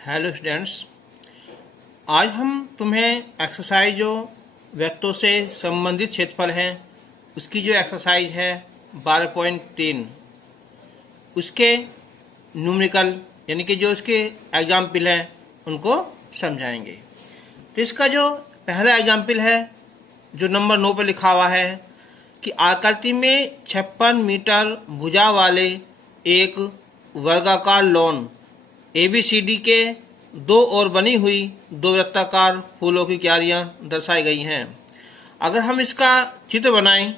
Hello students, आज हम तुम्हें एक्सरसाइज जो वृत्तों से संबंधित क्षेत्रफल हैं उसकी जो एक्सरसाइज है 12.3 उसके न्यूमेरिकल यानी कि जो उसके एग्जाम्पल हैं उनको समझाएंगे। तो इसका जो पहला एग्जाम्पल है जो नंबर 9 पर लिखा हुआ है कि आकृति में 56 मीटर भुजा वाले एक वर्गाकार लॉन ABCD के दो और बनी हुई दो वृत्ताकार फूलों की क्यारियां दर्शाई गई हैं। अगर हम इसका चित्र बनाएं,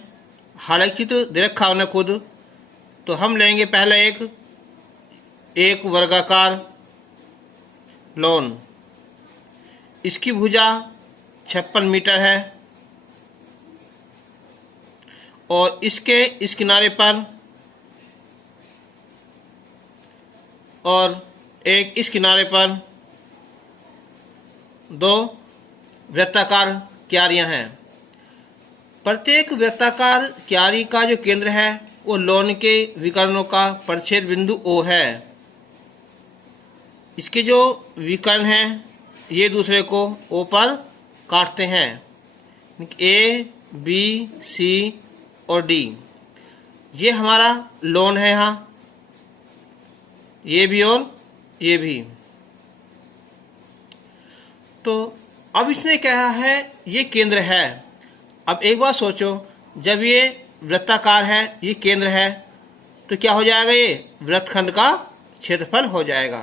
हालांकि चित्र दे रखा उन्हें खुद, तो हम लेंगे पहले एक वर्गाकार लॉन। इसकी भुजा 56 मीटर है और इसके इस किनारे पर और एक इस किनारे पर दो वृत्ताकार क्यारियां हैं। प्रत्येक वृत्ताकार क्यारी का जो केंद्र है वो लॉन के विकर्णों का परिच्छेद बिंदु O है। इसके जो विकर्ण हैं ये दूसरे को O पर काटते हैं। A, B, C और D ये हमारा लॉन है। यहाँ ये भी और ये भी। तो अब इसने कहा है ये केंद्र है। अब एक बार सोचो, जब ये वृत्ताकार है, ये केंद्र है, तो क्या हो जाएगा? ये वृत्तखंड का क्षेत्रफल हो जाएगा।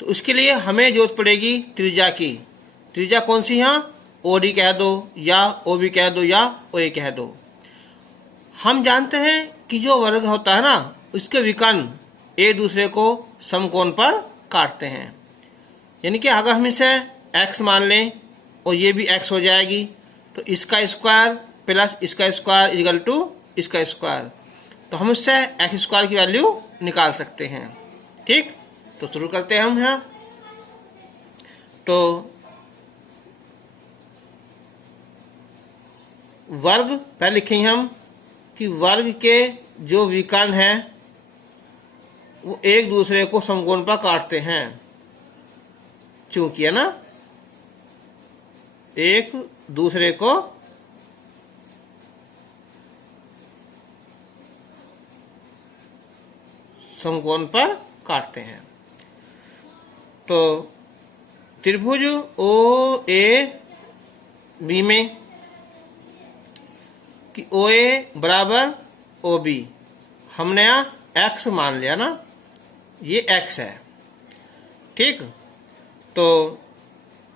तो उसके लिए हमें जरूरत पड़ेगी त्रिज्या की। त्रिज्या कौन सी? यहाँ OD कह दो या OB कह दो या OA कह दो। हम जानते हैं कि जो वर्ग होता है ना, उसके विकर्ण एक दूसरे को समकोण पर काटते हैं। यानी कि अगर हम इसे x मान लें और ये भी x हो जाएगी, तो इसका स्क्वायर प्लस इसका स्क्वायर इक्वल टू इसका स्क्वायर, तो हम इससे x स्क्वायर की वैल्यू निकाल सकते हैं। ठीक, तो शुरू करते हैं हम यहाँ। तो वर्ग पहले लिखेंगे हम कि वर्ग के जो विकर्ण हैं वो एक दूसरे को समकोण पर काटते हैं। चूंकि है ना, एक दूसरे को समकोण पर काटते हैं। तो त्रिभुज OAB में कि OA बराबर OB हमने यहाँ x मान लिया ना, ये x है। ठीक, तो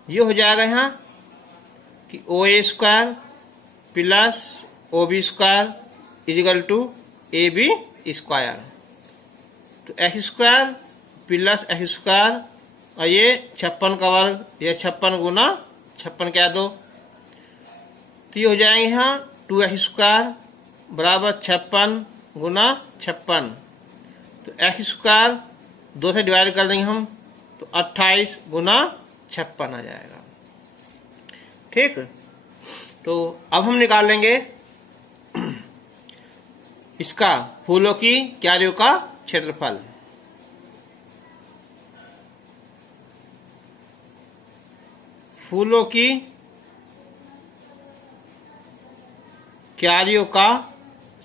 ये हो जाएगा यहाँ कि OA square plus OB square equal to AB square. तो x square plus x square और ये 56 का वर्ग, ये 56 गुना 56 कह दो, तो ये हो जाएंगे यहाँ 2x स्क्वायर बराबर 56 गुना 56। तो x स्क्वायर 2 से डिवाइड कर देंगे हम, तो 28 गुना 56 आ जाएगा। ठीक, तो अब हम निकाल लेंगे इसका फूलों की क्यारियों का क्षेत्रफल। फूलों की क्यारियों का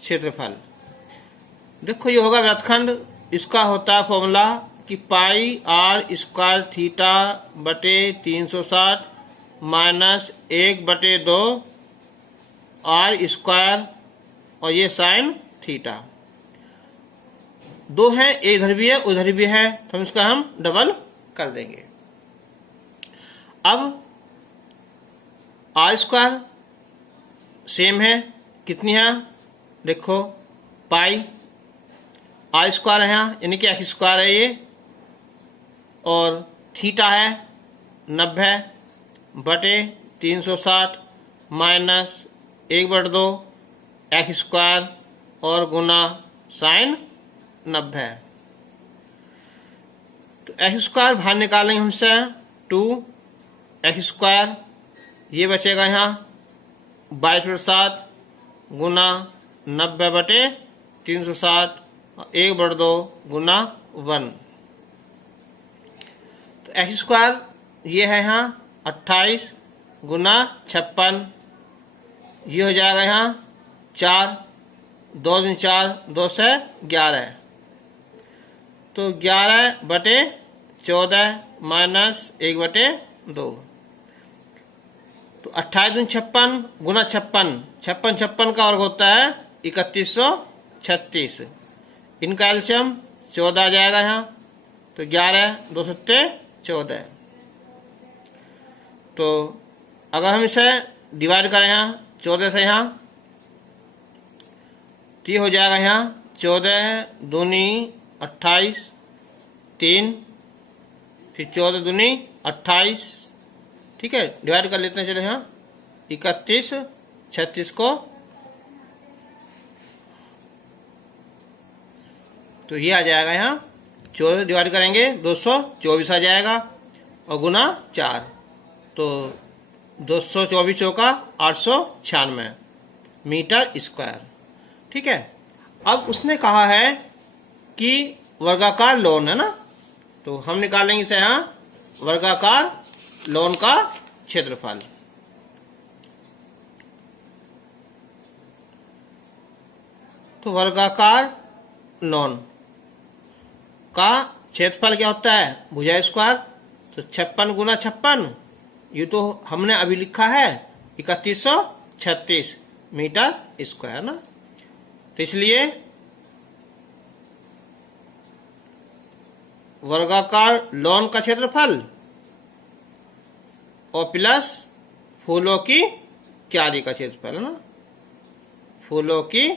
क्षेत्रफल देखो, ये होगा वृत्तखंड। इसका होता है फॉर्मूला कि पाई r स्क्वायर थीटा बटे 360 माइनस 1/2 r स्क्वायर और ये साइन थीटा। दो है, इधर भी है उधर भी है, तो इसका हम डबल कर देंगे। अब r स्क्वायर सेम है, कितनी है देखो, पाई r स्क्वायर है यहाँ, यानी कि x स्क्वायर है ये, और थीटा है 90 बटे 360 माइनस 1/2 x स्क्वायर और गुना साइन 90। तो x स्क्वायर बाहर निकालेंगे हमसे 2x स्क्वायर, ये बचेगा यहाँ 22/7 गुना 90 बटे 360 1/2 गुना 1। तो एक्स स्क्वायर ये है यहाँ 28 गुना 56, ये हो जाएगा यहाँ 4, 2 दूनी 4, 2 से 11, तो 11/14 माइनस 1/2, तो 28 दूनी 56 गुना 56, 56 का वर्ग होता है 3136, इनका एलसीएम 14 आ जाएगा यहाँ, तो 11 2 सत्ते 14, तो अगर हम इसे डिवाइड करें यहाँ 14 से यहाँ, तो ये हो जाएगा यहाँ 14 दूनी 28, 3, फिर 14 दूनी 28, ठीक है, डिवाइड कर लेते हैं। चलो यहाँ 31 36 को, तो ये आ जाएगा यहाँ 14 डिवाइड करेंगे 224 आ जाएगा, और गुना 4, तो 224 चौका 896 मीटर स्क्वायर, ठीक है। अब उसने कहा है कि वर्गाकार लॉन है ना, तो हम निकालेंगे इसे यहाँ वर्गाकार लॉन का क्षेत्रफल। तो वर्गाकार लॉन का क्षेत्रफल क्या होता है, भुजा स्क्वायर, तो 56 गुना 56, ये तो हमने अभी लिखा है 3136 मीटर स्क्वायर ना, तो इसलिए वर्गाकार लॉन का क्षेत्रफल और प्लस फूलों की क्यारी का क्षेत्रफल है ना, फूलों की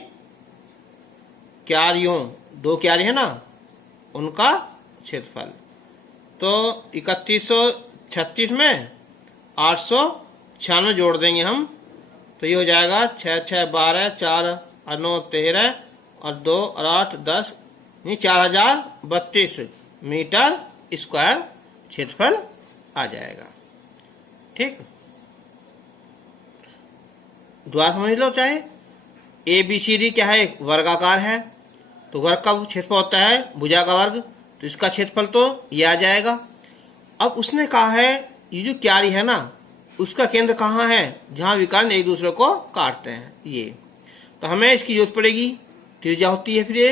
क्यारियों, 2 क्यारी है ना, उनका क्षेत्रफल, तो 3136 में 896 जोड़ देंगे हम, तो ये हो जाएगा 6 6 12, 4 और 9 13, और 2 और 8 10, 4032 मीटर स्क्वायर क्षेत्रफल आ जाएगा, ठीक। दोबारा समझ लो, चाहे ABCD क्या है, वर्गाकार है, तो वर्ग का क्षेत्रफल होता है भुजा का वर्ग, तो इसका क्षेत्रफल तो ये आ जाएगा। अब उसने कहा है ये जो क्यारी है ना, उसका केंद्र कहाँ है, जहाँ विकर्ण एक दूसरे को काटते हैं, ये, तो हमें इसकी जरूरत पड़ेगी, त्रिज्या होती है फिर ये,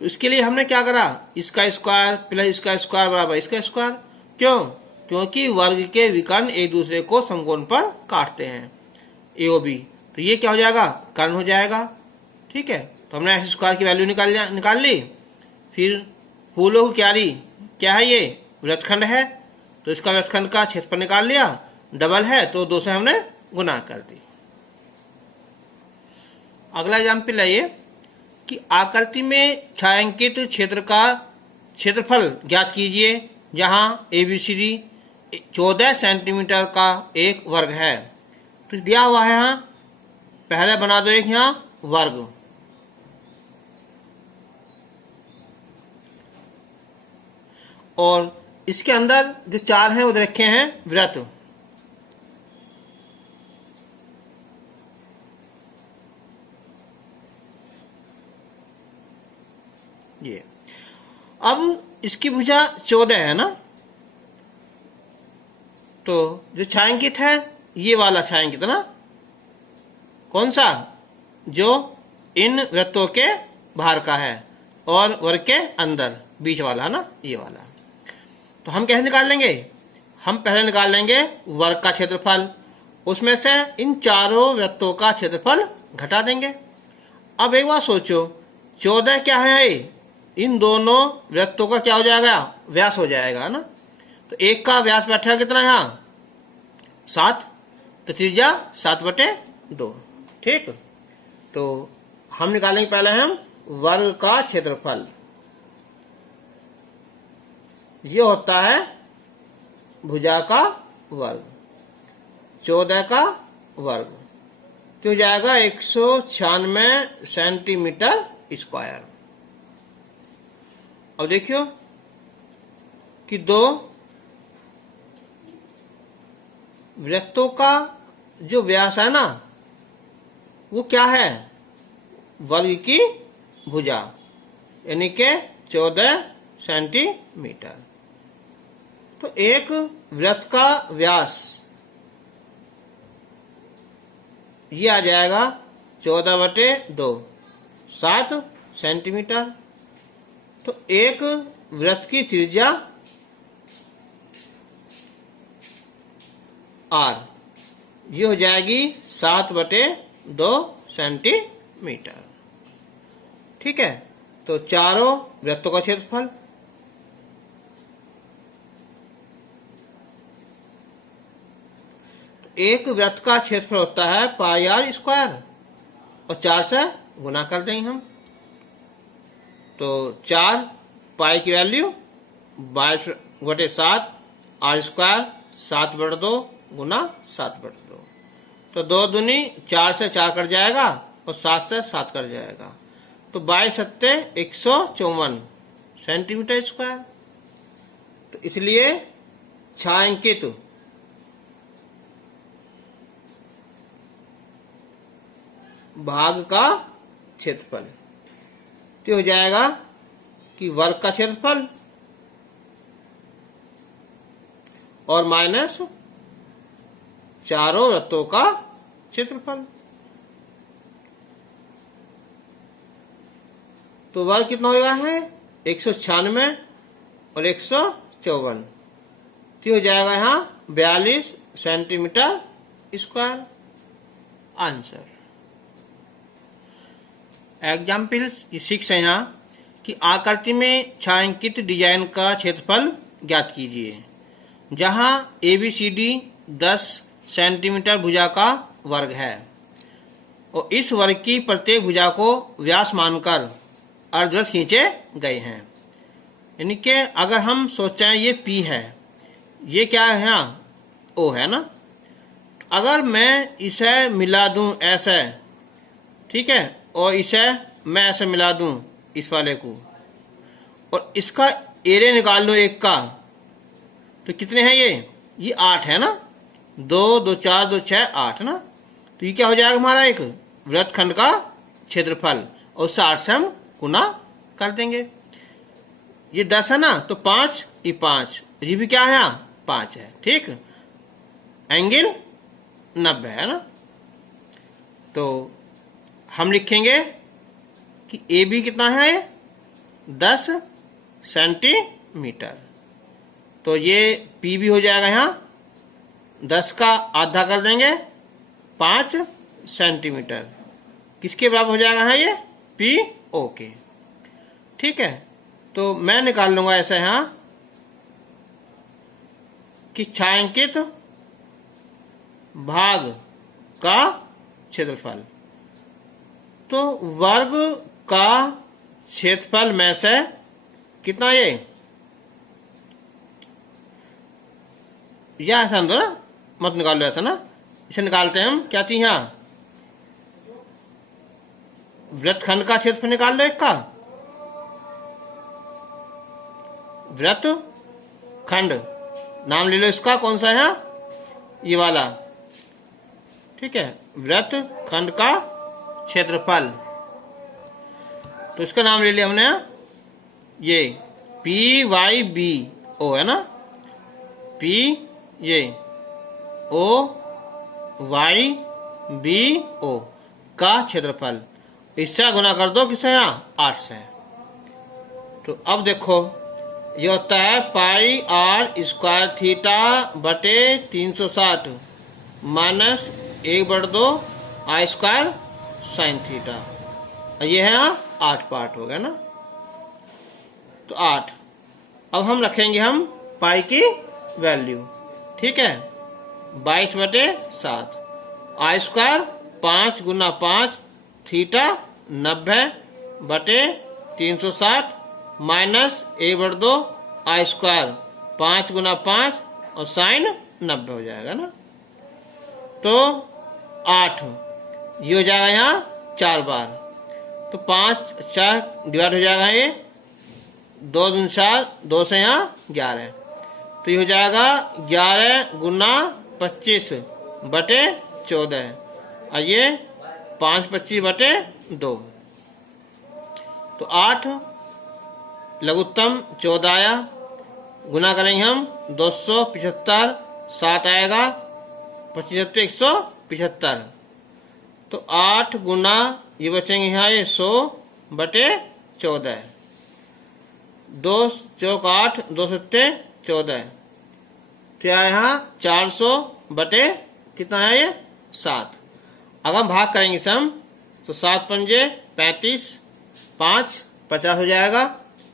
तो इसके लिए हमने क्या करा, इसका स्क्वायर प्लस इसका स्क्वायर बराबर इसका स्क्वायर, क्यों, क्योंकि वर्ग के विकर्ण एक दूसरे को समकोण पर काटते हैं, AOB, तो ये क्या हो जाएगा, कर्ण हो जाएगा, ठीक है। तो हमने एक्स स्क्वायर की वैल्यू निकाल ली। फिर फूलों की क्यारी क्या है, ये वृत्तखंड है, तो इसका वृत्तखंड का क्षेत्रफल निकाल लिया, डबल है तो 2 से हमने गुना कर दी। अगला एग्जाम्पल है ये कि आकृति में छायांकित क्षेत्र का क्षेत्रफल ज्ञात कीजिए जहां ABCD 14 सेंटीमीटर का एक वर्ग है। तो दिया हुआ है यहाँ, पहले बना दो एक यहाँ वर्ग, और इसके अंदर जो 4 हैं उधर रखे हैं वृत्त, ये। अब इसकी भुजा 14 है ना, तो जो छायांकित है ये वाला छायांकित ना, कौन सा, जो इन वृत्तों के बाहर का है और वर्ग के अंदर बीच वाला है ना, ये वाला। तो हम कैसे निकाल लेंगे, हम पहले निकाल लेंगे वर्ग का क्षेत्रफल, उसमें से इन चारों वृत्तों का क्षेत्रफल घटा देंगे। अब एक बार सोचो, 14 क्या है, इन दोनों वृत्तों का क्या हो जाएगा, व्यास हो जाएगा ना, तो एक का व्यास बैठेगा कितना यहाँ 7, तो त्रिज्या 7/2, ठीक। तो हम निकालेंगे पहले हम वर्ग का क्षेत्रफल, ये होता है भुजा का वर्ग, 14 का वर्ग, तो हो जाएगा 196 सेंटीमीटर स्क्वायर। अब देखियो कि 2 वृत्तों का जो व्यास है ना, वो क्या है, वर्ग की भुजा, यानी के 14 सेंटीमीटर। तो एक वृत्त का व्यास ये आ जाएगा 14/2, 7 सेंटीमीटर। तो एक वृत्त की त्रिज्या r ये हो जाएगी 7/2 सेंटीमीटर। ठीक है, तो चारों वृत्तों का क्षेत्रफल एक वृत्त का क्षेत्रफल होता है πr² और 4 से गुना कर देंगे हम। तो 4 पाई की वैल्यू 22/7 r² 7/2 गुना 7/2। तो 2 दूनी 4 से 4 कट जाएगा और 7 से 7 कट जाएगा। तो 22×7 154 सेंटीमीटर स्क्वायर। तो इसलिए छायांकित भाग का क्षेत्रफल तो हो जाएगा कि वर्ग का क्षेत्रफल और माइनस चारों वृत्तों का क्षेत्रफल। तो वर्ग कितना होगा है 196 और 154। तो हो जाएगा यहाँ 42 सेंटीमीटर स्क्वायर आंसर। एग्जाम्पल 6 है यहाँ कि आकृति में छायांकित डिजाइन का क्षेत्रफल ज्ञात कीजिए। जहाँ ABCD 10 सेंटीमीटर भुजा का वर्ग है और इस वर्ग की प्रत्येक भुजा को व्यास मानकर अर्धवृत्त खींचे गए हैं। यानी कि अगर हम सोचें ये P है, ये क्या है यहाँ O है ना। अगर मैं इसे मिला दूं ऐसे, ठीक है, और इसे मैं ऐसे मिला दूं इस वाले को और इसका एरिया निकाल लो एक का, तो कितने हैं ये 8 है ना। 2 2 4 2 6 8 ना। तो ये क्या हो जाएगा हमारा एक वृत्तखंड का क्षेत्रफल और 60 से हम गुना कर देंगे। ये 10 है ना, तो 5 ये 5, ये भी क्या है 5 है। ठीक, एंगल 90 है ना। तो हम लिखेंगे कि AB कितना है 10 सेंटीमीटर। तो ये P भी हो जाएगा यहाँ 10 का आधा कर देंगे 5 सेंटीमीटर। किसके बराबर हो जाएगा है ये PO के। ठीक है, तो मैं निकाल लूंगा ऐसा यहाँ कि छायांकित भाग का क्षेत्रफल। तो वर्ग का क्षेत्रफल में से कितना ये या ऐसा ना मत निकाल लो ऐसा ना, इसे निकालते हैं हम क्या चाहिए यहाँ वृत्तखंड का क्षेत्रफल निकाल लो एक का। वृत्तखंड नाम ले लो इसका, कौन सा है ये वाला। ठीक है, वृत्तखंड का क्षेत्रफल। तो इसका नाम ले लिया हमने ये PYBO है ना। P ये OYBO का क्षेत्रफल। इससे गुना कर दो किससे यहाँ 8 से। तो अब देखो ये होता है πr²θ/360 minus 1/2 r² sin theta. ये है 8 पार्ट हो गया ना। तो 8 अब हम रखेंगे हम पाई की वैल्यू। ठीक है, 22/7 r² 5 × 5 थीटा 90/360 माइनस 1/2 r² 5 × 5 और साइन 90 हो जाएगा ना। तो 8 ये हो जाएगा यहाँ 4 बार। तो 5 4 डिवाइड हो जाएगा ये 2 दूनी 4, 2 से यहाँ 11। तो ये हो जाएगा 11 × 25/14 और ये 5/25/2। तो 8 लघुत्तम 14 आया, गुना करेंगे हम 275, 7 आएगा 25 175। तो 8 गुना ये बचेंगे यहाँ ये 100/14। 2 चौक 8, 2 सत्ते 14। तो यहाँ 400 कितना है ये 7। अगर हम भाग करेंगे सम तो 7 पंजे 35, 5 50 हो जाएगा,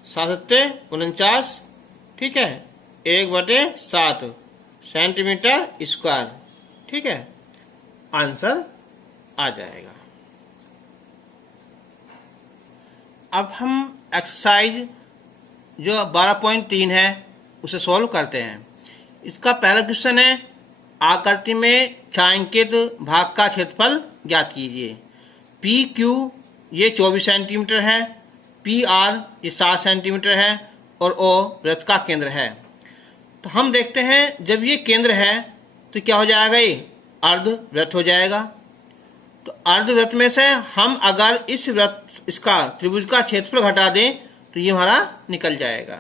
7 सत्ते 49, ठीक है, 1/7 सेंटीमीटर स्क्वायर, ठीक है, आंसर आ जाएगा। अब हम एक्सरसाइज जो 12.3 है उसे सॉल्व करते हैं। इसका पहला क्वेश्चन है आकृति में छायांकित भाग का क्षेत्रफल ज्ञात कीजिए। पी क्यू ये 24 सेंटीमीटर है, पी आर ये 7 सेंटीमीटर है और ओ वृत्त का केंद्र है। तो हम देखते हैं जब ये केंद्र है तो क्या हो जाएगा, ये अर्धवृत्त हो जाएगा। तो अर्धवृत्त में से हम अगर इस वृत्त इसका त्रिभुज का क्षेत्रफल घटा दें तो ये हमारा निकल जाएगा।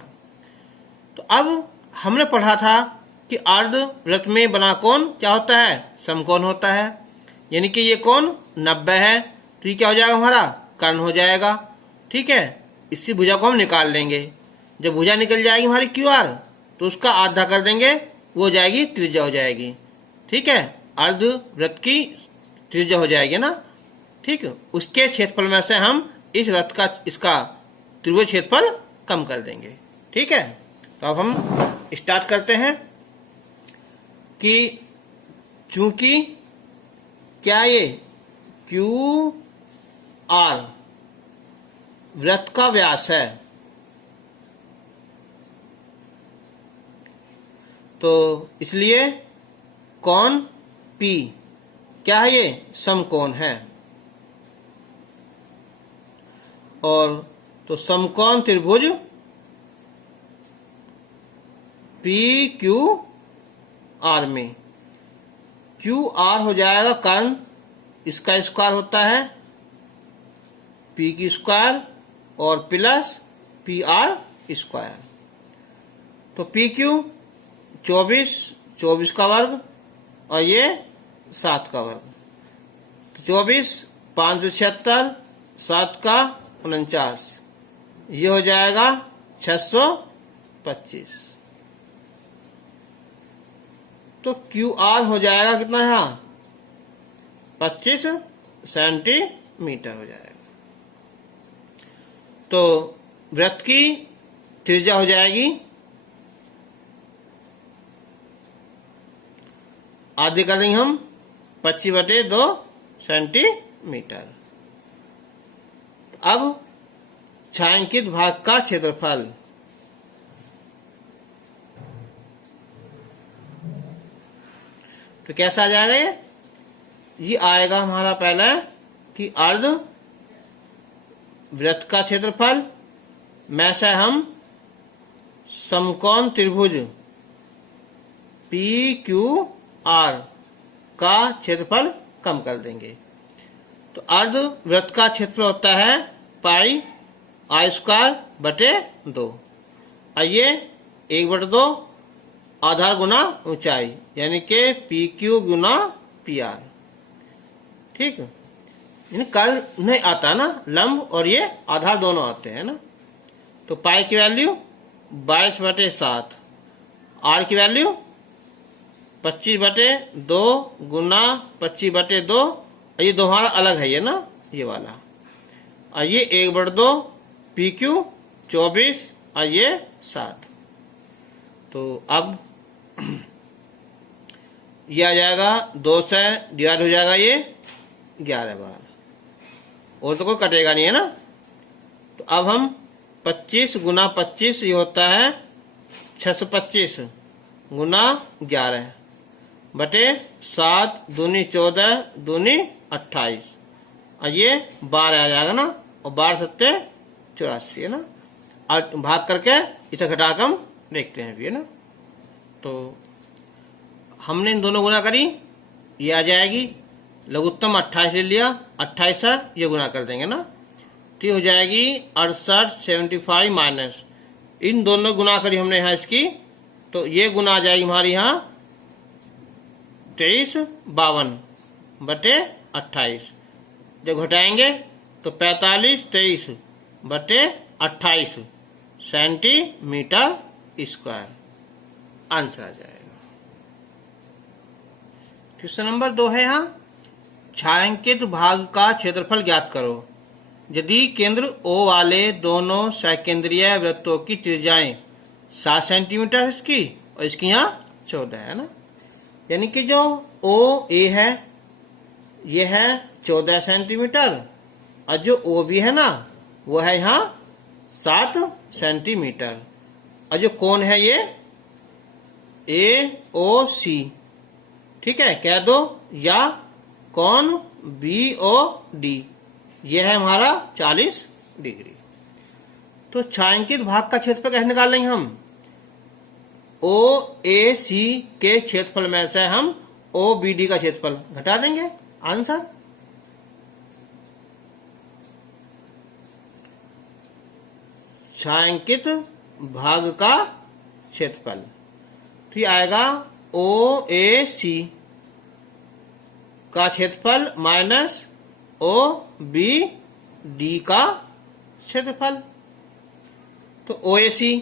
तो अब हमने पढ़ा था कि अर्धवृत्त में बना कोण क्या होता है, समकोण होता है, यानी कि ये कोण 90 है, तो ये क्या हो जाएगा, हमारा कर्ण हो जाएगा, ठीक है। इसी भुजा को हम निकाल लेंगे। जब भुजा निकल जाएगी हमारी क्यू आर तो उसका आधा कर देंगे, वो हो जाएगी त्रिज्या हो जाएगी, ठीक है, अर्धवृत्त की त्रिज्या हो जाएगी ना, ठीक है। उसके क्षेत्रफल में से हम इस वृत्त का इसका त्रिभुज क्षेत्रफल कम कर देंगे, ठीक है। तो अब हम स्टार्ट करते हैं कि चूंकि क्या ये क्यू आर वृत्त का व्यास है, तो इसलिए कोण P क्या है, ये समकोण है। और तो समकोण त्रिभुज पी क्यू आर में क्यू आर हो जाएगा कर्ण, इसका स्क्वायर होता है पी की स्क्वायर और प्लस पी आर स्क्वायर। तो पी क्यू 24 का वर्ग और ये 7 का वर्ग, तो 24 576, 7 का 49, ये हो जाएगा 625। तो क्यू आर हो जाएगा कितना, यहाँ 25 सेंटीमीटर हो जाएगा। तो वृत्त की त्रिज्या हो जाएगी आधी कर देंगे हम 25/2 सेंटीमीटर। अब छायांकित भाग का क्षेत्रफल, तो कैसा आ जाएगा, ये आएगा हमारा पहला कि अर्ध वृत्त का क्षेत्रफल में से हम समकोण त्रिभुज पी क्यू आर का क्षेत्रफल कम कर देंगे। तो अर्ध वृत्त का क्षेत्रफल होता है पाई आर स्क्वायर बटे 2। आइए 1/2 आधार गुना ऊंचाई, यानी कि पी क्यू गुना पी आर, ठीक है। यानी कर्ण नहीं आता ना, लंब और ये आधार दोनों आते हैं ना। तो पाई की वैल्यू 22/7, आर की वैल्यू 25/2 गुना 25/2, ये दो हमारा अलग है ये ना, ये वाला, और ये 1/2 पी क्यू 24 और ये 7। तो अब ये आ जाएगा 2 से डिवाइड हो जाएगा ये 11 बार, और तो कोई कटेगा नहीं है ना। तो अब हम 25 गुना 25 ये होता है 625 गुना 11 बटे 7 दूनी 14 दूनी 28, और ये 12 आ जाएगा ना, और 12 सत्ते 84 है ना। और भाग करके इसे घटाकर हम देखते हैं भी है ना। तो हमने इन दोनों गुना करी, ये आ जाएगी लघुत्तम 28 ले लिया, 28 से ये गुना कर देंगे ना, तो हो जाएगी 68 75 माइनस, इन दोनों गुना करी हमने यहाँ इसकी तो ये गुना आ जाएगी हमारी यहाँ 2352/28। जब घटाएंगे तो 4523/28 सेंटीमीटर स्क्वायर आंसर आ जाएगा। क्वेश्चन नंबर 2 है यहाँ छायांकित भाग का क्षेत्रफल ज्ञात करो। यदि केंद्र O वाले दोनों सकेंद्रीय वृत्तों की त्रिज्याएं 7 सेंटीमीटर है इसकी और इसकी यहाँ 14 है ना, यानी कि जो OA है ये है 14 सेंटीमीटर और जो OB है ना वो है यहाँ 7 सेंटीमीटर और जो कोण है ये AOC, ठीक है, कह दो, या कोण BOD ये है हमारा 40 डिग्री। तो छायांकित भाग का क्षेत्रफल कैसे निकाल लेंगे हम? OAC के क्षेत्रफल में से हम OBD का क्षेत्रफल घटा देंगे, आंसर। छायांकित भाग का क्षेत्रफल तो ये आएगा OAC का क्षेत्रफल माइनस OBD का क्षेत्रफल। तो OAC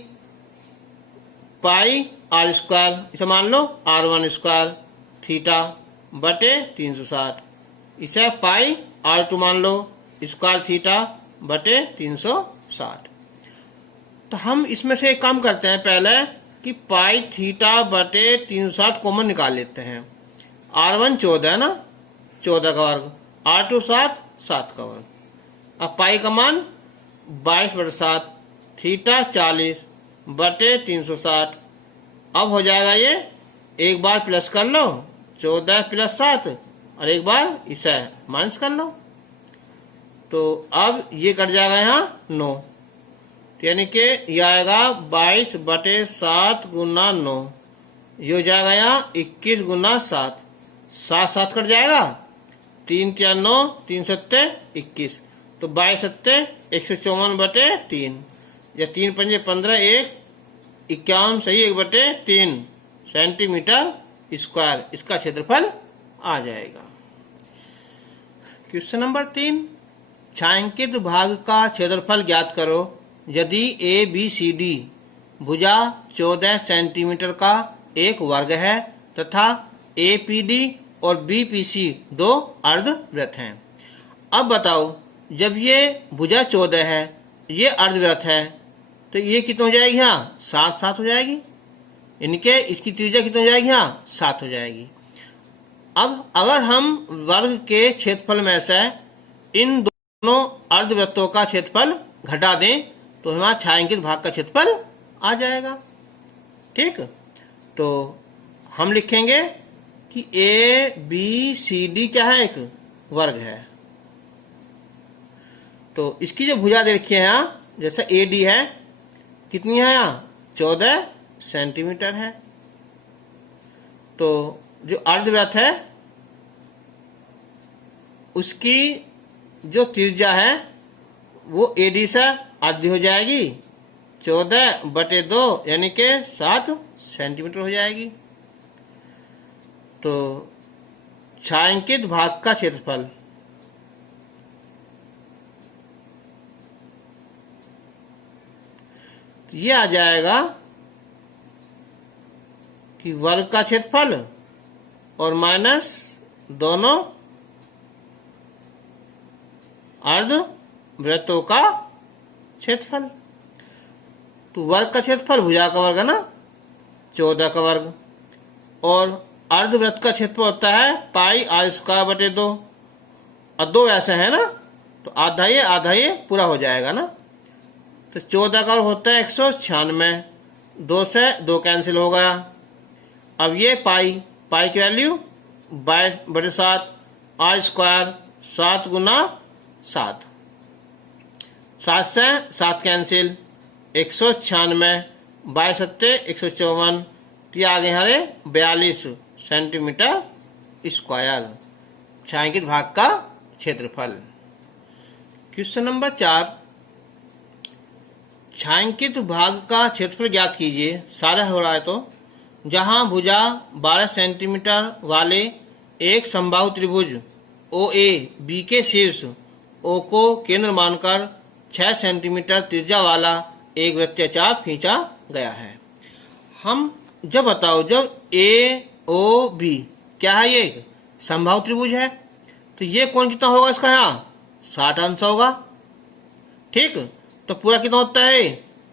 पाई R स्क्वायर, इसे मान लो R1 स्क्वायर थीटा बटे 360, इसे पाई R2 मान लो स्क्वायर थीटा बटे 360। तो हम इसमें से एक काम करते हैं पहले कि पाई थीटा बटे 360 कॉमन निकाल लेते हैं। R1 14 है ना, 14 का वर्ग, R2 7 का वर्ग। अब पाई का मान 22/7, थीटा 40 बटे 360। अब हो जाएगा ये, एक बार प्लस कर लो 14 + 7 और एक बार इसे माइनस कर लो, तो अब ये कट जाएगा यहाँ 9, यानी कि यह आएगा 22/7 गुना 9, ये हो जाएगा यहाँ 21 गुना 7, 7 कट जाएगा, 3 × 9 3 7 21, तो 22 7 154/3 या 3 × 5 15 1 51 सही 1/3 सेंटीमीटर स्क्वायर इसका क्षेत्रफल आ जाएगा। क्वेश्चन नंबर 3 छायांकित भाग का क्षेत्रफल ज्ञात करो। यदि ABCD भुजा 14 सेंटीमीटर का एक वर्ग है तथा APD और BPC दो अर्धवृत्त हैं। अब बताओ, जब ये भुजा 14 है, ये अर्धवृत्त है, तो ये कितनी हो जाएगी? यहाँ 7 हो जाएगी, इनके इसकी त्रिज्या कितनी हो जाएगी? यहाँ 7 हो जाएगी। अब अगर हम वर्ग के क्षेत्रफल में से इन दोनों अर्धवृत्तों का क्षेत्रफल घटा दें तो हमारा छायांकित भाग का क्षेत्रफल आ जाएगा। ठीक, तो हम लिखेंगे कि ABCD क्या है? एक वर्ग है। तो इसकी जो भुजा दे रखी है यहाँ, जैसे AD है, कितनी है यहाँ? 14 सेंटीमीटर है। तो जो अर्धवृत्त है उसकी जो त्रिज्या है वो AD से आधी हो जाएगी, 14/2 यानी कि 7 सेंटीमीटर हो जाएगी। तो छायांकित भाग का क्षेत्रफल ये आ जाएगा कि वर्ग का क्षेत्रफल और माइनस दोनों अर्धवृत्तों का क्षेत्रफल। तो वर्ग का क्षेत्रफल भुजा का वर्ग है ना, 14 का वर्ग, और अर्धवृत्त का क्षेत्रफल होता है पाई R²/2, और 2 ऐसे है ना, तो आधा ये पूरा हो जाएगा ना। तो 14 का होता है 196, 2 से 2 कैंसिल हो गया। अब ये पाई की वैल्यू 22/7, R², 7 गुना 7, 7 से 7 कैंसिल, 196, 22 7 154, तो आ गए हमारे 42 सेंटीमीटर स्क्वायर छायांकित भाग का क्षेत्रफल। क्वेश्चन नंबर 4 छायांकित भाग का क्षेत्रफल ज्ञात कीजिए। सारा हो रहा है तो जहां भुजा 12 सेंटीमीटर वाले एक समबाहु त्रिभुज ओ ए बी के शीर्ष ओ को केंद्र मानकर 6 सेंटीमीटर त्रिज्या वाला एक वृत्तीय चाप खींचा गया है। हम जब बताओ, जब ए ओ बी क्या है, ये समबाहु त्रिभुज है, तो ये कोण कितना होगा इसका, यहाँ 60 अंश होगा। ठीक, तो पूरा कितना होता है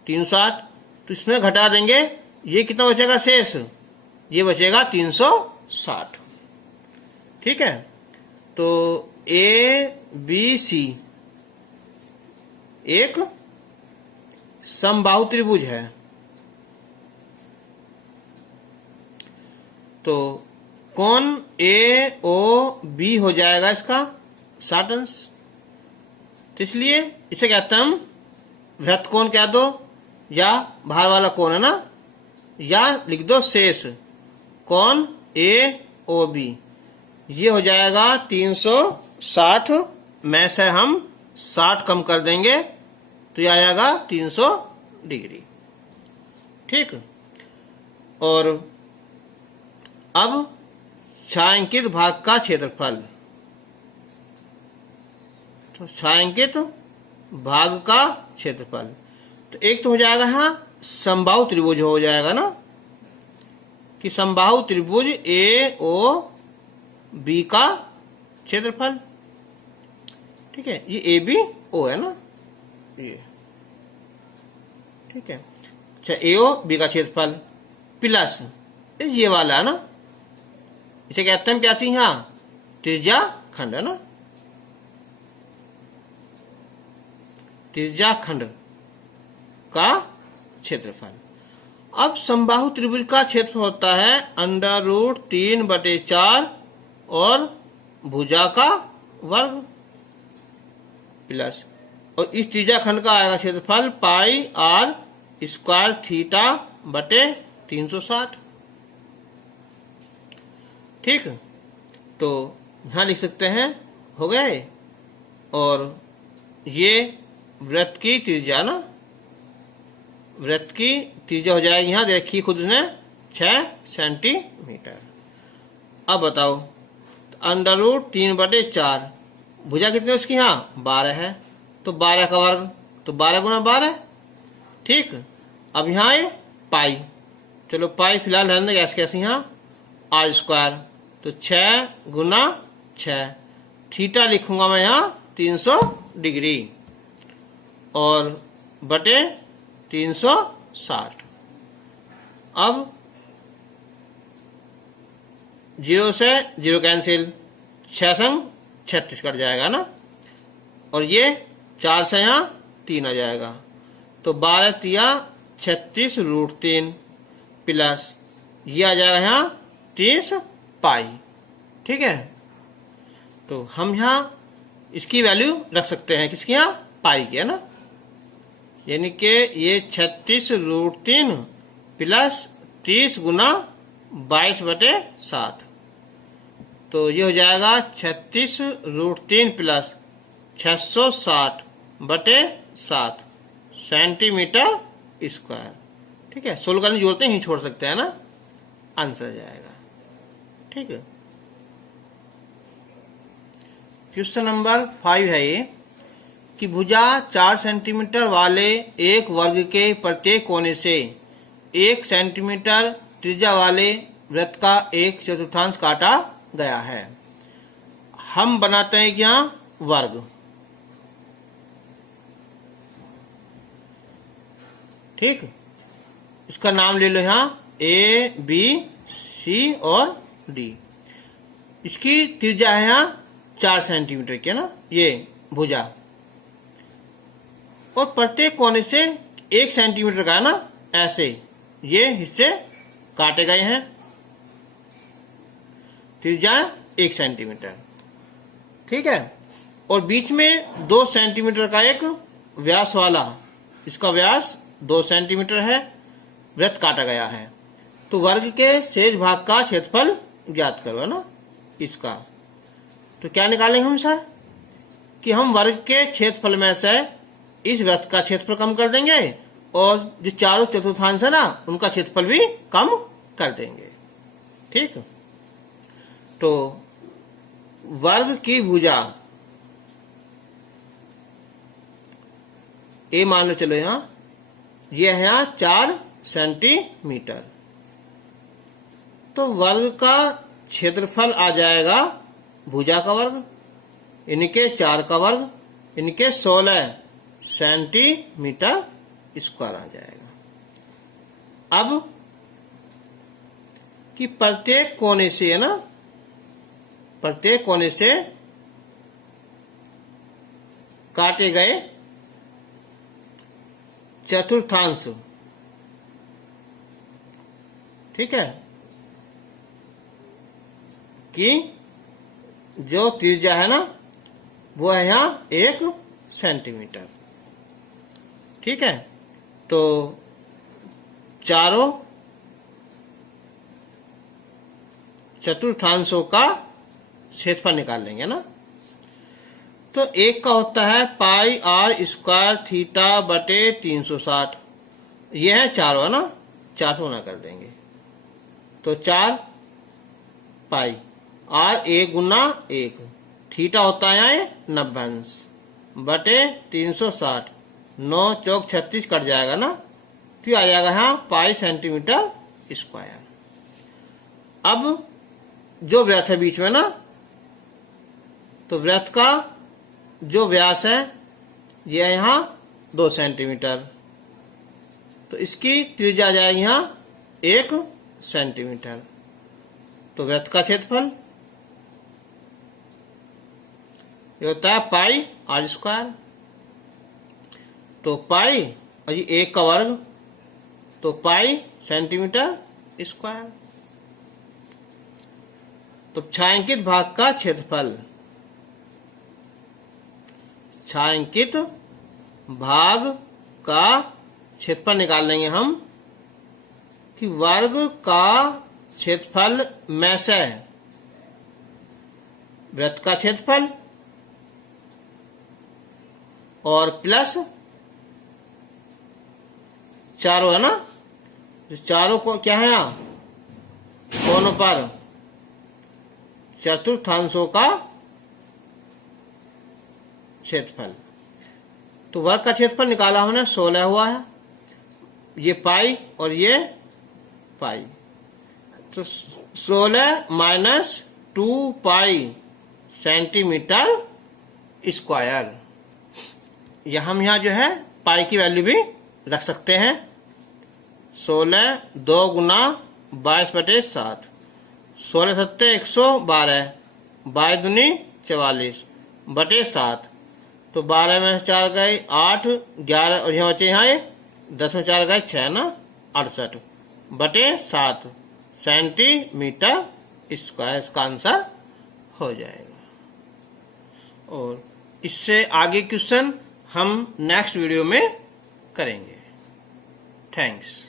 360, तो इसमें घटा देंगे, ये कितना बचेगा शेष, ये बचेगा 360। ठीक है, तो ए बी सी एक समबाहु त्रिभुज है, तो कोण ए ओ बी हो जाएगा इसका 60 अंश। तो इसलिए इसे कहते हैं हम वृत्त कोण कह दो, या बाहर वाला कोण है ना, या लिख दो शेष कोण ए ओ बी, ये हो जाएगा 360 में से हम 60 कम कर देंगे तो ये आ जाएगा 300 डिग्री। ठीक, और अब छायांकित भाग का क्षेत्रफल, तो छायांकित भाग का क्षेत्रफल, तो एक तो हो जाएगा यहाँ समबाहु त्रिभुज हो जाएगा ना, कि समबाहु त्रिभुज ए ओ बी का क्षेत्रफल। ठीक है, ये ए बी ओ है ना, ये ठीक है। अच्छा, ए ओ बी का क्षेत्रफल प्लस ये वाला है ना, इसे कहते हैं क्या चीज, यहाँ त्रिज्या खंड है ना, त्रिज्या खंड का क्षेत्रफल। अब समबाहु त्रिभुज का क्षेत्र होता है √3/4 और भुजा का वर्ग प्लस, और इस त्रिज्या खंड का आएगा क्षेत्रफल πr²θ/360। ठीक, तो यहां लिख सकते हैं, हो गए। और ये वृत्त की त्रिज्या ना, वृत्त की त्रिज्या हो जाएगी, यहां देखिए खुद ने 6 सेंटीमीटर। अब बताओ, √3/4 भुजा कितनी उसकी, यहाँ 12 है, तो 12 का वर्ग, तो 12 गुना 12। ठीक, अब यहाँ ये पाई, चलो पाई फिलहाल रहने देंगे कैसे, यहाँ r², तो 6 गुना 6, थीटा लिखूंगा मैं यहाँ 300 डिग्री, और बटे 360। अब 0 से 0 कैंसिल, 6 संग 36 कट जाएगा ना, और ये 4 से यहाँ 3 आ जाएगा, तो 12 तिया 36 √3 प्लस ये आ जाएगा यहाँ 30 पाई। ठीक है, तो हम यहाँ इसकी वैल्यू रख सकते हैं, किसकी, यहाँ पाई की है ना, यानी कि ये 36 √3 प्लस 30 गुना 22/7, तो ये हो जाएगा 36 √3 प्लस 660/7 सेंटीमीटर स्क्वायर। ठीक है, सोल्व करने की जरूरत नहीं, छोड़ सकते हैं ना, आंसर जाएगा। ठीक है, क्वेश्चन नंबर 5 है ये, कि भुजा 4 सेंटीमीटर वाले एक वर्ग के प्रत्येक कोने से 1 सेंटीमीटर त्रिज्या वाले वृत्त का 1/4 काटा गया है। हम बनाते हैं क्या, वर्ग। ठीक, इसका नाम ले लो यहाँ A, B, C और D। इसकी त्रिज्या है यहाँ 4 सेंटीमीटर की है ना, ये भुजा, और प्रत्येक कोने से 1 सेंटीमीटर का है ना, ऐसे ये हिस्से काटे गए हैं, त्रिज्या 1 सेंटीमीटर। ठीक है, और बीच में 2 सेंटीमीटर का एक व्यास वाला, इसका व्यास 2 सेंटीमीटर है, वृत्त काटा गया है। तो वर्ग के शेष भाग का क्षेत्रफल ज्ञात करो, है ना, इसका। तो क्या निकालेंगे हम सर, कि हम वर्ग के क्षेत्रफल में से इस वृत्त का क्षेत्रफल कम कर देंगे, और जो चारों चतुर्थांश है ना, उनका क्षेत्रफल भी कम कर देंगे। ठीक, तो वर्ग की भुजा ए मान लो, चलो यहां ये है यहाँ 4 सेंटीमीटर, तो वर्ग का क्षेत्रफल आ जाएगा भुजा का वर्ग, इनके 4 का वर्ग, इनके 16 सेंटीमीटर स्क्वायर आ जाएगा। अब कि प्रत्येक कोने से, है ना, प्रत्येक कोने से काटे गए चतुर्थांश, ठीक है, कि जो त्रिज्या है ना वो है यहाँ 1 सेंटीमीटर। ठीक है, तो चारों चतुर्थांशों का क्षेत्रफल निकाल लेंगे ना। तो एक का होता है पाई आर स्क्वायर थीटा बटे 360, ये है चारों, है ना, 400 ना कर देंगे, तो 4 पाई आर 1 गुना 1, थीटा होता है यहाँ 90 अंश बटे 360, 9 चौक 36 कट जाएगा ना, तो आ जाएगा यहाँ पाई सेंटीमीटर स्क्वायर। अब जो वृत्त है बीच में ना, तो वृत्त का जो व्यास है यह है यहाँ 2 सेंटीमीटर, तो इसकी त्रिज्या आ जाएगी यहाँ 1 सेंटीमीटर। तो वृत्त का क्षेत्रफल ये होता है पाई आर स्क्वायर, तो पाई और ये 1 का वर्ग, तो पाई सेंटीमीटर स्क्वायर। तो छायांकित भाग का क्षेत्रफल, छायांकित भाग का क्षेत्रफल निकाल लेंगे हम कि वर्ग का क्षेत्रफल में से वृत्त का क्षेत्रफल और प्लस चारों, है ना, जो चारों को क्या है यहाँ कोनों पर चतुर्थांशों का क्षेत्रफल। तो वर्ग का क्षेत्रफल निकाला हमने 16 हुआ है, ये पाई और ये पाई, तो 16 माइनस 2 पाई सेंटीमीटर स्क्वायर। या हम यहाँ जो है पाई की वैल्यू भी रख सकते हैं, 16 2 गुना 22 बटे 7, 16 सत्ते 112, 22 दूनी 44 बटे 7, तो 12 में 4 गए 8, 11 और यहाँ बचे यहाँ 10 में 4 गए 6 ना 68 बटे 7 सेंटीमीटर स्क्वायर इसका आंसर हो जाएगा। और इससे आगे क्वेश्चन हम नेक्स्ट वीडियो में करेंगे। थैंक्स।